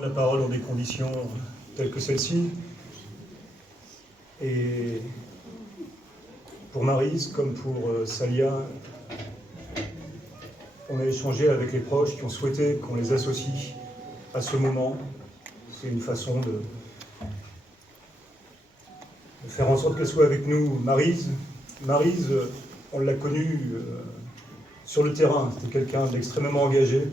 La parole dans des conditions telles que celle-ci. Et pour Maryse, comme pour Salia, on a échangé avec les proches qui ont souhaité qu'on les associe à ce moment. C'est une façon de faire en sorte qu'elle soit avec nous. Maryse, on l'a connue sur le terrain. C'était quelqu'un d'extrêmement engagé.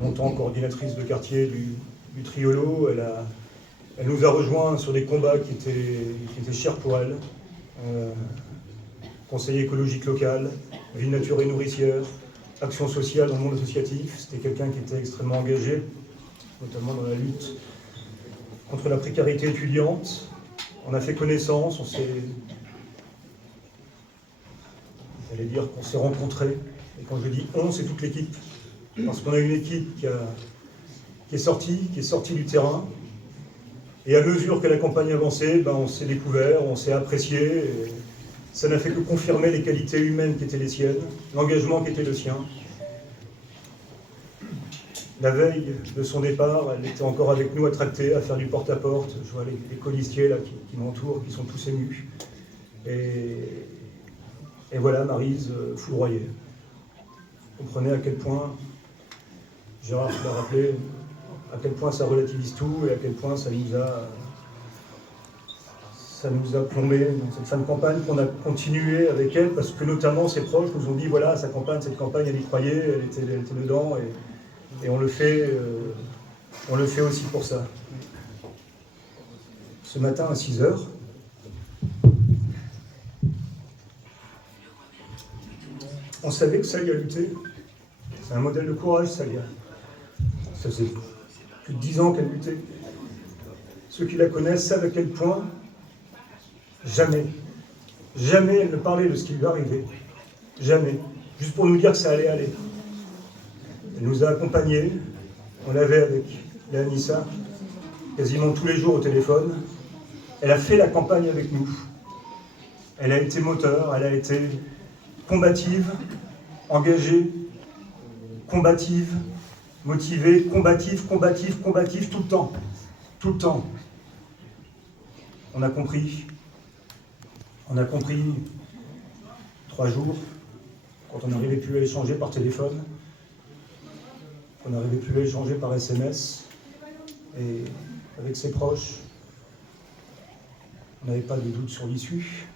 Longtemps coordinatrice de quartier du Triolo, elle nous a rejoints sur des combats qui étaient chers pour elle. Conseil écologique local, vie nature et nourricière, action sociale dans le monde associatif. C'était quelqu'un qui était extrêmement engagé, notamment dans la lutte contre la précarité étudiante. On a fait connaissance, j'allais dire qu'on s'est rencontrés. Et quand je dis on, c'est toute l'équipe. Parce qu'on a une équipe qui est sortie du terrain. Et à mesure que la campagne avançait, on s'est découvert, on s'est apprécié. Et ça n'a fait que confirmer les qualités humaines qui étaient les siennes, l'engagement qui était le sien. La veille de son départ, elle était encore avec nous à tracter, à faire du porte-à-porte. Je vois les colistiers là, qui m'entourent, qui sont tous émus. Et voilà, Maryse foudroyée. Vous comprenez à quel point, Gérard l'a rappelé, à quel point ça relativise tout et à quel point ça nous a plombé dans cette fin de campagne, qu'on a continué avec elle, parce que notamment ses proches nous ont dit, voilà, cette campagne, elle y croyait, elle était dedans, et on le fait aussi pour ça. Ce matin à 6h, on savait que Salia luttait. C'est un modèle de courage, Salia. Ça faisait plus de 10 ans qu'elle luttait. Ceux qui la connaissent savent à quel point jamais elle ne parlait de ce qui lui arrivait. Jamais. Juste pour nous dire que ça allait aller. Elle nous a accompagnés. On l'avait avec Léanissa quasiment tous les jours au téléphone. Elle a fait la campagne avec nous. Elle a été moteur, elle a été combative, engagée, combative, motivée, combative, tout le temps. Tout le temps. On a compris 3 jours, quand on n'arrivait plus à échanger par téléphone, qu'on n'arrivait plus à échanger par SMS, et avec ses proches, on n'avait pas de doute sur l'issue.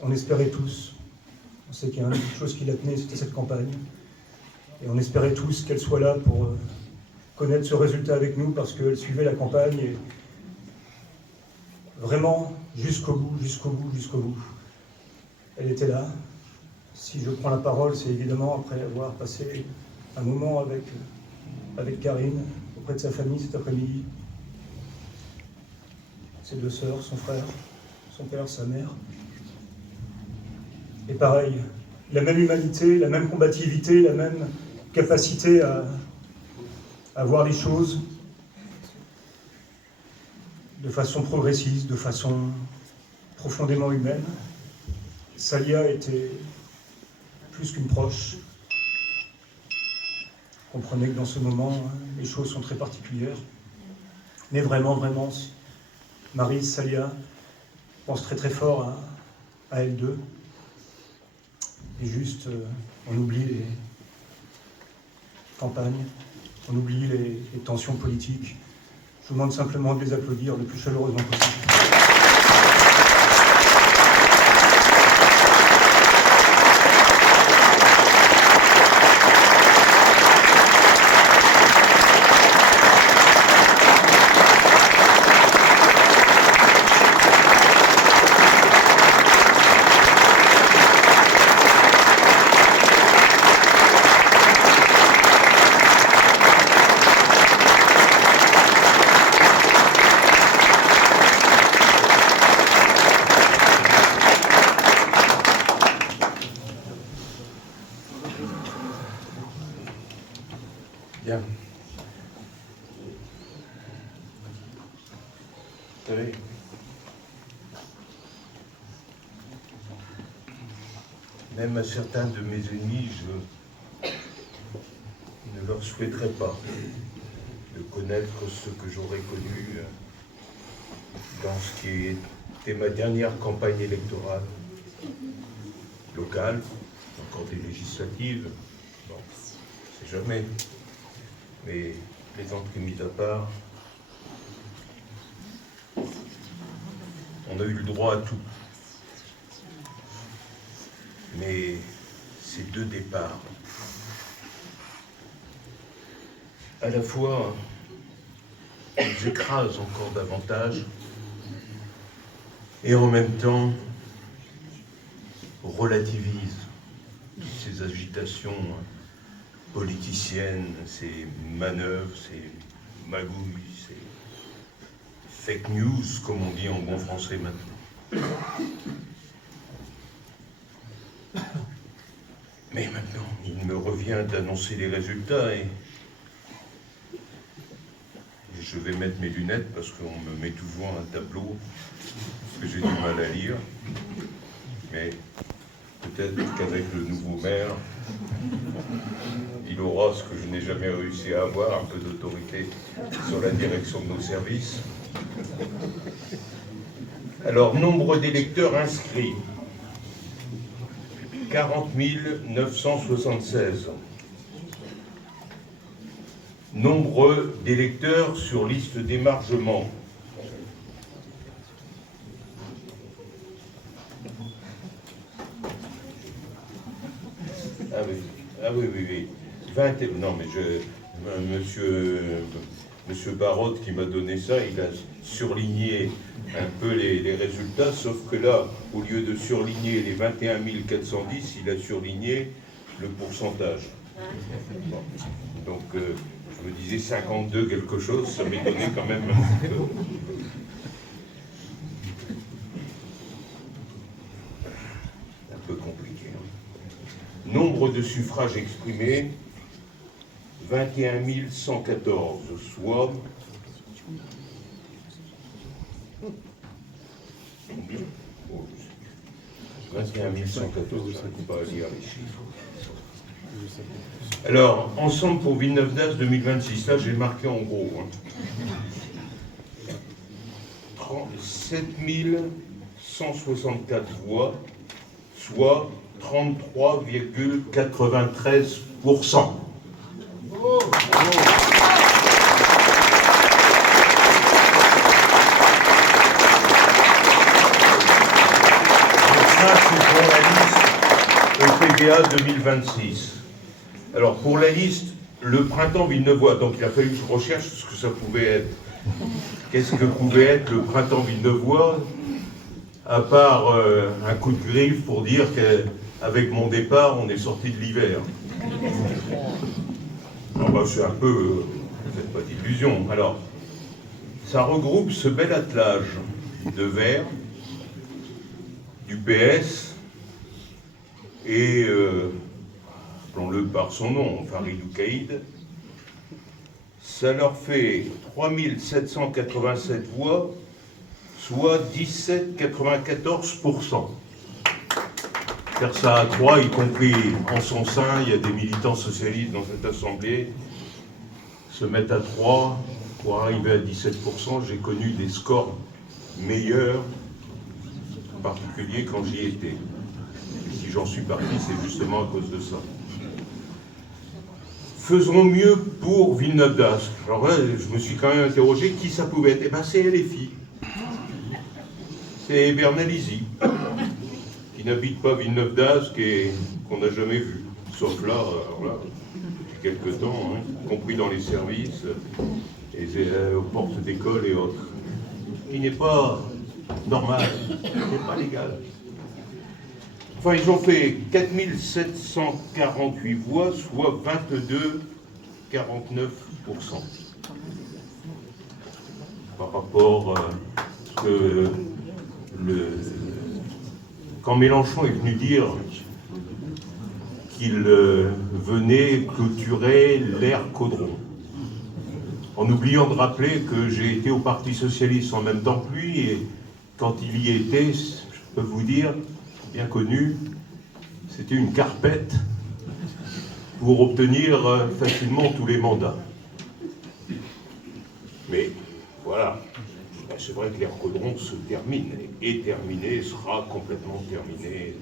On espérait tous. On sait qu'il y a une chose qui la tenait, c'était cette campagne. Et on espérait tous qu'elle soit là pour connaître ce résultat avec nous, parce qu'elle suivait la campagne et vraiment jusqu'au bout. Elle était là. Si je prends la parole, c'est évidemment après avoir passé un moment avec Karine, auprès de sa famille cet après-midi. Ses 2 sœurs, son frère, son père, sa mère. Et pareil, la même humanité, la même combativité, la même capacité à voir les choses de façon progressiste, de façon profondément humaine. Salia était plus qu'une proche. Comprenez que dans ce moment, les choses sont très particulières. Mais vraiment, Maryse, Salia pense très très fort à elles deux. Et juste, on oublie les campagnes, on oublie les tensions politiques. Je vous demande simplement de les applaudir le plus chaleureusement possible. Bien. Vous savez, même à certains de mes ennemis, je ne leur souhaiterais pas de connaître ce que j'aurais connu dans ce qui était ma dernière campagne électorale locale, encore des législatives, bon, c'est jamais, mais plaisanteries mises à part, on a eu le droit à tout. Mais ces deux départs, à la fois, ils écrasent encore davantage et en même temps relativisent toutes ces agitations politiciennes, ces manœuvres, ces magouilles, ces fake news, comme on dit en bon français maintenant. Mais maintenant, il me revient d'annoncer les résultats et je vais mettre mes lunettes parce qu'on me met toujours un tableau que j'ai du mal à lire. Mais peut-être qu'avec le nouveau maire, il aura ce que je n'ai jamais réussi à avoir, un peu d'autorité sur la direction de nos services. Alors, nombre d'électeurs inscrits. 40 976. Nombre d'électeurs sur liste d'émargement. Ah oui. 20, non, mais monsieur Barotte qui m'a donné ça, il a surligné un peu les résultats, sauf que là, au lieu de surligner les 21 410, il a surligné le pourcentage. Bon. Donc, je me disais 52 quelque chose, ça m'est donné quand même un petit peu. Un peu compliqué. Nombre de suffrages exprimés, 21 114, soit 21 114, je ne sais pas lire les chiffres. Alors, ensemble pour Villeneuve-d'Ascq 2026, là j'ai marqué en gros. 37 164 voix, soit 33,93%. PVA 2026. Alors pour la liste, le printemps villeneuvois, donc il a fallu que je recherche ce que ça pouvait être. Qu'est-ce que pouvait être le printemps villeneuvois, à part un coup de griffe pour dire qu'avec mon départ, on est sorti de l'hiver. Non, bah, c'est un peu, faites pas d'illusions. Alors, ça regroupe ce bel attelage de Verts, du PS, et, appelons-le par son nom, Farid Oukaïd, ça leur fait 3787 voix, soit 17,94%. Faire ça à 3, y compris en son sein, il y a des militants socialistes dans cette assemblée, se mettre à 3 pour arriver à 17%, j'ai connu des scores meilleurs, en particulier quand j'y étais. Si j'en suis parti, c'est justement à cause de ça. Faisons mieux pour Villeneuve-d'Ascq. Alors là, je me suis quand même interrogé qui ça pouvait être. Eh bien, c'est LFI. C'est Bernalizi, qui n'habite pas Villeneuve-d'Ascq et qu'on n'a jamais vu. Sauf là, alors là, depuis quelques temps, y compris dans les services, et aux portes d'école et autres. Qui n'est pas normal, qui n'est pas légal. Enfin, ils ont fait 4748 voix, soit 22,49%. Par rapport à ce que quand Mélenchon est venu dire qu'il venait clôturer l'ère Caudron, en oubliant de rappeler que j'ai été au Parti Socialiste en même temps que lui, et quand il y était, je peux vous dire, bien connu, c'était une carpette pour obtenir facilement tous les mandats. Mais voilà, ben, c'est vrai que l'Ercodron se termine, est terminé, sera complètement terminé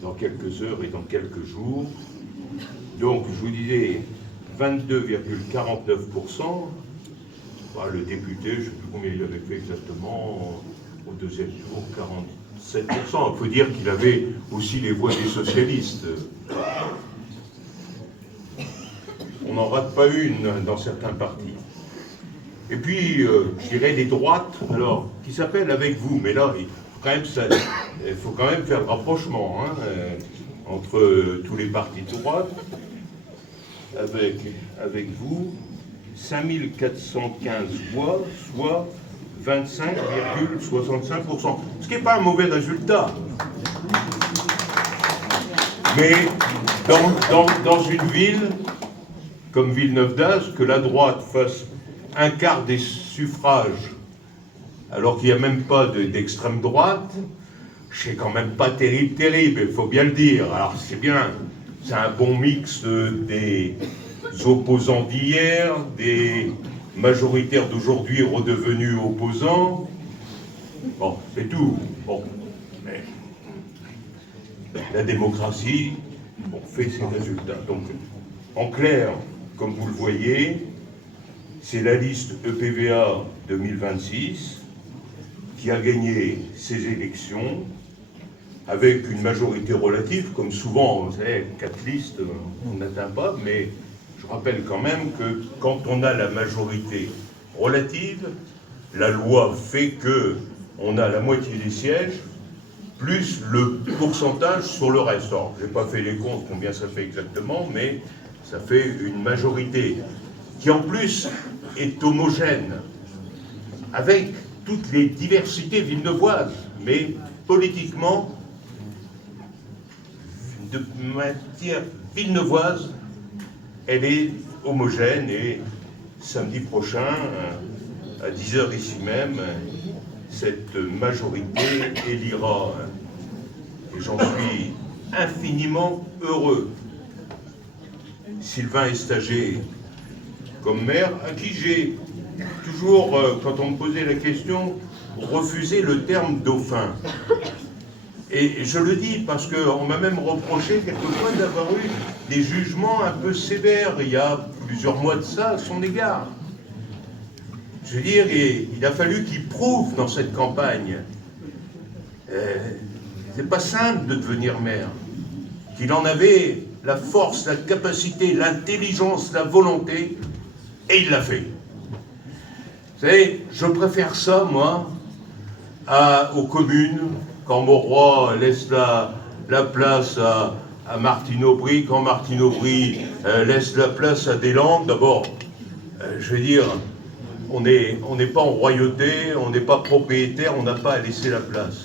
dans quelques heures et dans quelques jours. Donc, je vous disais, 22,49%. Bah, le député, je ne sais plus combien il avait fait exactement, au deuxième tour, 47%. Il faut dire qu'il avait aussi les voix des socialistes. On n'en rate pas une dans certains partis. Et puis, je dirais les droites, alors, qui s'appellent Avec vous, mais là, il faut quand même faire le rapprochement hein, entre tous les partis de droite. Avec vous, 5415 voix, soit 25,65%. Ce qui n'est pas un mauvais résultat. Mais dans une ville comme Villeneuve-d'Ascq, que la droite fasse un quart des suffrages, alors qu'il n'y a même pas d'extrême droite, c'est quand même pas terrible, il faut bien le dire. Alors c'est bien, c'est un bon mix des opposants d'hier, des majoritaires d'aujourd'hui redevenus opposants. Bon, c'est tout. Bon, mais la démocratie fait ses résultats. Donc, en clair, comme vous le voyez, c'est la liste EPVA 2026 qui a gagné ces élections avec une majorité relative, comme souvent, vous savez, 4 listes, on n'atteint pas, mais je rappelle quand même que quand on a la majorité relative, la loi fait que on a la moitié des sièges, plus le pourcentage sur le reste. Alors, je n'ai pas fait les comptes, combien ça fait exactement, mais ça fait une majorité qui en plus est homogène, avec toutes les diversités villeneuvoises, mais politiquement, de matière villeneuvoise, elle est homogène et samedi prochain, à 10h ici même, cette majorité élira, et j'en suis infiniment heureux, Sylvain Estager comme maire, à qui j'ai toujours, quand on me posait la question, refusé le terme dauphin. Et je le dis parce qu'on m'a même reproché quelquefois d'avoir eu des jugements un peu sévères il y a plusieurs mois de ça à son égard. Je veux dire, il a fallu qu'il prouve dans cette campagne, c'est pas simple de devenir maire, qu'il en avait la force, la capacité, l'intelligence, la volonté, et il l'a fait. Vous savez, je préfère ça, moi, aux communes, quand Mauroy laisse la place à Martine Aubry, quand Martine Aubry laisse la place à Deslandes. D'abord, je veux dire, on n'est pas en royauté, on n'est pas propriétaire, on n'a pas à laisser la place.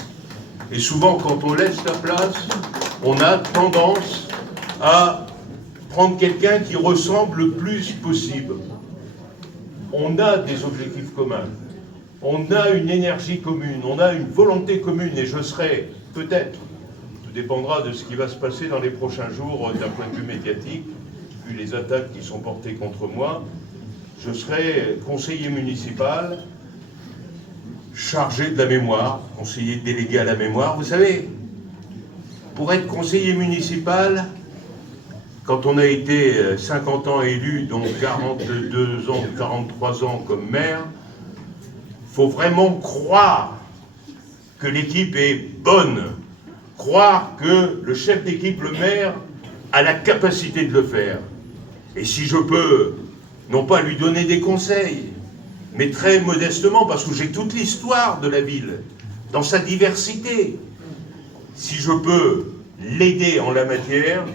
Et souvent, quand on laisse la place, on a tendance à prendre quelqu'un qui ressemble le plus possible. On a des objectifs communs, on a une énergie commune, on a une volonté commune, et je serai peut-être, tout dépendra de ce qui va se passer dans les prochains jours d'un point de vue médiatique, vu les attaques qui sont portées contre moi, je serai conseiller municipal, chargé de la mémoire, conseiller délégué à la mémoire. Vous savez, pour être conseiller municipal, quand on a été 50 ans élu, donc 42 ans, 43 ans comme maire, il faut vraiment croire que l'équipe est bonne, croire que le chef d'équipe, le maire, a la capacité de le faire. Et si je peux, non pas lui donner des conseils, mais très modestement, parce que j'ai toute l'histoire de la ville, dans sa diversité, si je peux l'aider en la matière,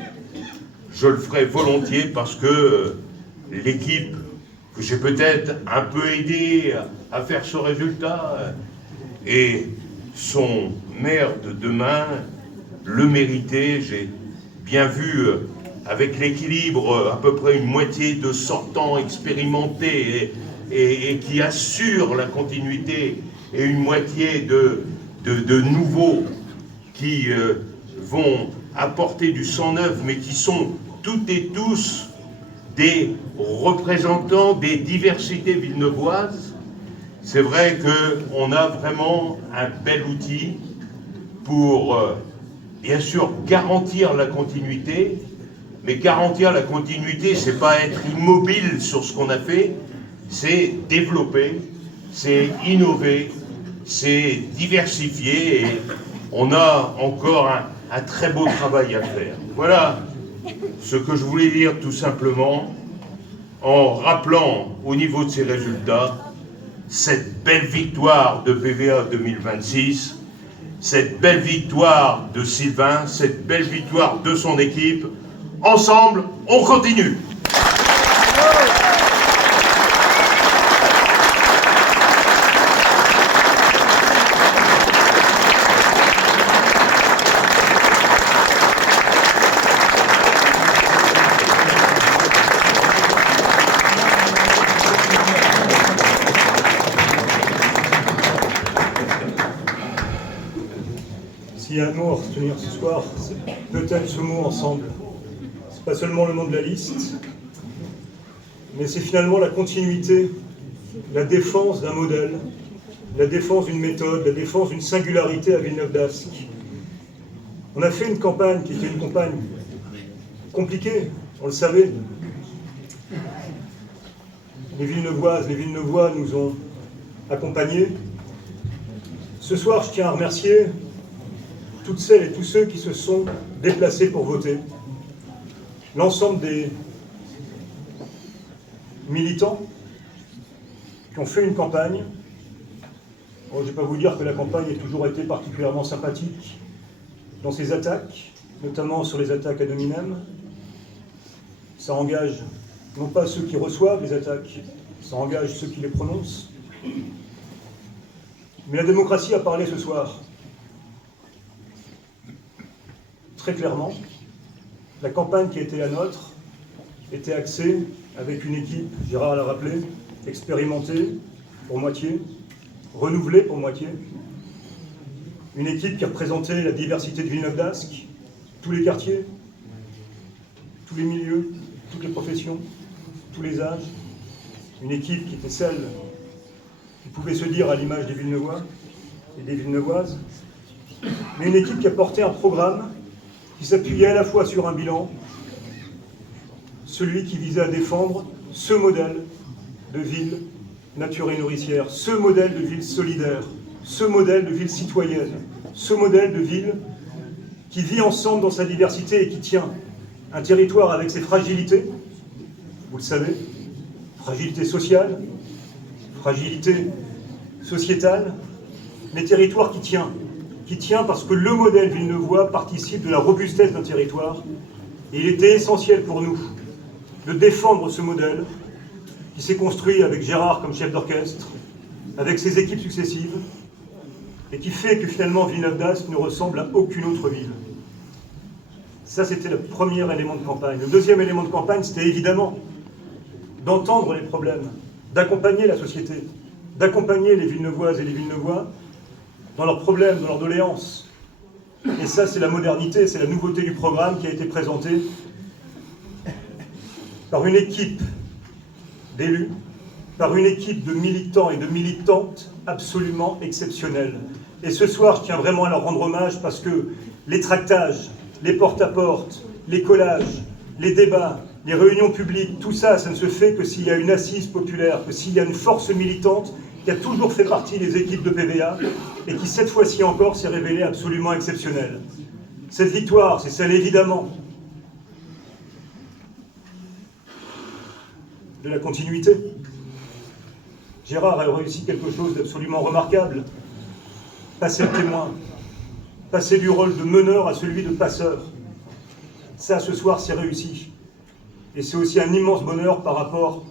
je le ferai volontiers, parce que l'équipe que j'ai peut-être un peu aidé à faire ce résultat et son maire de demain le méritait. J'ai bien vu avec l'équilibre à peu près une moitié de sortants expérimentés et qui assurent la continuité, et une moitié de nouveaux qui vont apporter du sang neuf, mais qui sont toutes et tous des représentants des diversités villeneuvoises. c'est vrai qu'on a vraiment un bel outil pour, bien sûr, garantir la continuité, mais garantir la continuité, c'est pas être immobile sur ce qu'on a fait, c'est développer, c'est innover, c'est diversifier, et on a encore un très beau travail à faire. Voilà ce que je voulais dire tout simplement, en rappelant au niveau de ces résultats, cette belle victoire de PVA 2026, cette belle victoire de Sylvain, cette belle victoire de son équipe. Ensemble, on continue. S'il y a un mot à retenir ce soir, c'est peut-être ce mot ensemble. C'est pas seulement le nom de la liste, mais c'est finalement la continuité, la défense d'un modèle, la défense d'une méthode, la défense d'une singularité à Villeneuve-d'Ascq. On a fait une campagne qui était une campagne compliquée, on le savait. Les Villeneuvoises, les Villeneuvois nous ont accompagnés. Ce soir, je tiens à remercier toutes celles et tous ceux qui se sont déplacés pour voter, l'ensemble des militants qui ont fait une campagne. Bon, je ne vais pas vous dire que la campagne a toujours été particulièrement sympathique dans ses attaques, notamment sur les attaques ad hominem. Ça engage non pas ceux qui reçoivent les attaques, ça engage ceux qui les prononcent. Mais la démocratie a parlé ce soir. Très clairement, la campagne qui a été la nôtre était axée avec une équipe, Gérard l'a rappelé, expérimentée pour moitié, renouvelée pour moitié, une équipe qui représentait la diversité de Villeneuve-d'Ascq, tous les quartiers, tous les milieux, toutes les professions, tous les âges, une équipe qui était celle qui pouvait se dire à l'image des Villeneuvois et des Villeneuvoises, mais une équipe qui a porté un programme qui s'appuyait à la fois sur un bilan, celui qui visait à défendre ce modèle de ville nature et nourricière, ce modèle de ville solidaire, ce modèle de ville citoyenne, ce modèle de ville qui vit ensemble dans sa diversité et qui tient un territoire avec ses fragilités, vous le savez, fragilité sociale, fragilité sociétale, mais territoire qui tient parce que le modèle villeneuvois participe de la robustesse d'un territoire, et il était essentiel pour nous de défendre ce modèle qui s'est construit avec Gérard comme chef d'orchestre, avec ses équipes successives, et qui fait que finalement Villeneuve-d'Ascq ne ressemble à aucune autre ville. Ça, c'était le premier élément de campagne. Le deuxième élément de campagne, c'était évidemment d'entendre les problèmes, d'accompagner la société, d'accompagner les Villeneuvoises et les Villeneuvois dans leurs problèmes, dans leurs doléances. Et ça, c'est la modernité, c'est la nouveauté du programme qui a été présenté par une équipe d'élus, par une équipe de militants et de militantes absolument exceptionnelle. Et ce soir, je tiens vraiment à leur rendre hommage parce que les tractages, les porte-à-porte, les collages, les débats, les réunions publiques, tout ça, ça ne se fait que s'il y a une assise populaire, que s'il y a une force militante qui a toujours fait partie des équipes de PVA et qui, cette fois-ci encore, s'est révélée absolument exceptionnelle. Cette victoire, c'est celle, évidemment, de la continuité. Gérard a réussi quelque chose d'absolument remarquable. Passer le témoin, passer du rôle de meneur à celui de passeur. Ça, ce soir, c'est réussi. Et c'est aussi un immense bonheur par rapport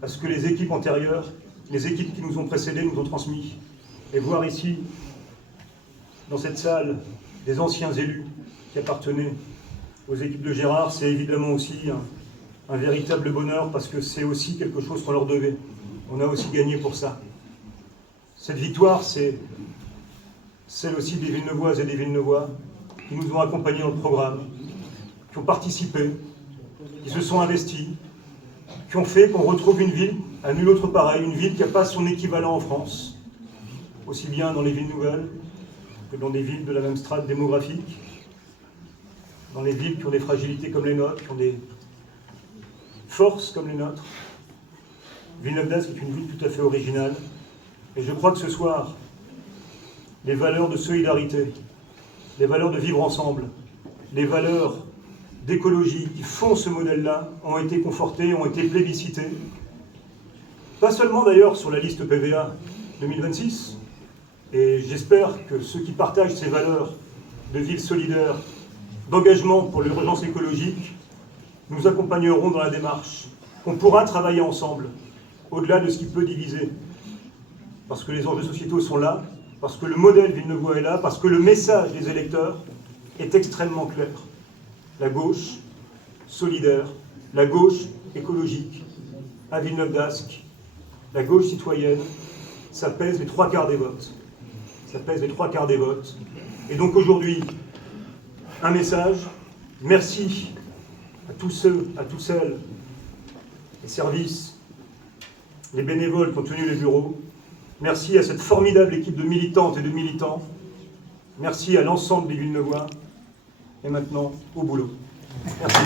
à ce que les équipes antérieures, les équipes qui nous ont précédés, nous ont transmis. Et voir ici, dans cette salle, des anciens élus qui appartenaient aux équipes de Gérard, c'est évidemment aussi un véritable bonheur parce que c'est aussi quelque chose qu'on leur devait. On a aussi gagné pour ça. Cette victoire, c'est celle aussi des Villeneuvoises et des Villeneuvois qui nous ont accompagnés dans le programme, qui ont participé, qui se sont investis, qui ont fait qu'on retrouve une ville à nul autre pareil, une ville qui n'a pas son équivalent en France, aussi bien dans les villes nouvelles que dans des villes de la même strate démographique, dans les villes qui ont des fragilités comme les nôtres, qui ont des forces comme les nôtres. Villeneuve d'Ascq est une ville tout à fait originale, et je crois que ce soir, les valeurs de solidarité, les valeurs de vivre ensemble, les valeurs d'écologie qui font ce modèle-là ont été confortées, ont été plébiscitées. Pas seulement d'ailleurs sur la liste PVA 2026, et j'espère que ceux qui partagent ces valeurs de ville solidaire, d'engagement pour l'urgence écologique, nous accompagneront dans la démarche. On pourra travailler ensemble, au-delà de ce qui peut diviser, parce que les enjeux sociétaux sont là, parce que le modèle villeneuvois est là, parce que le message des électeurs est extrêmement clair. La gauche solidaire, la gauche écologique, à Villeneuve d'Ascq, la gauche citoyenne, ça pèse les 3/4 des votes. Ça pèse les 3/4 des votes. Et donc aujourd'hui, un message, merci à tous ceux, à toutes celles, les services, les bénévoles qui ont tenu les bureaux. Merci à cette formidable équipe de militantes et de militants. Merci à l'ensemble des Villeneuvois. Et maintenant, au boulot. Merci.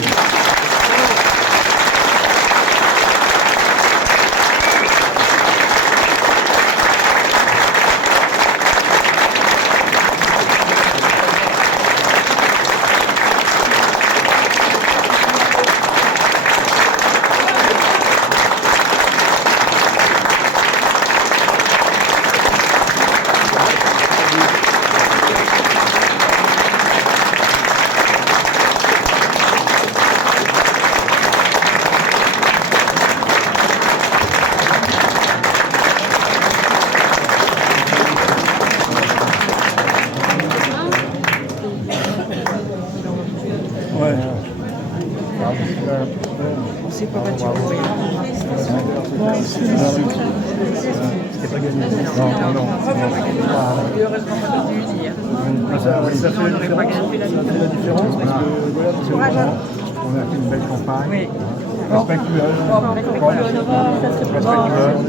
On sait pas battu pour rien. C'était pas gagné. Non. Et heureusement qu'on a dû dire. Ça fait la différence parce que voilà, on a fait une belle campagne. Oui. Respectueuse. Respectueuse.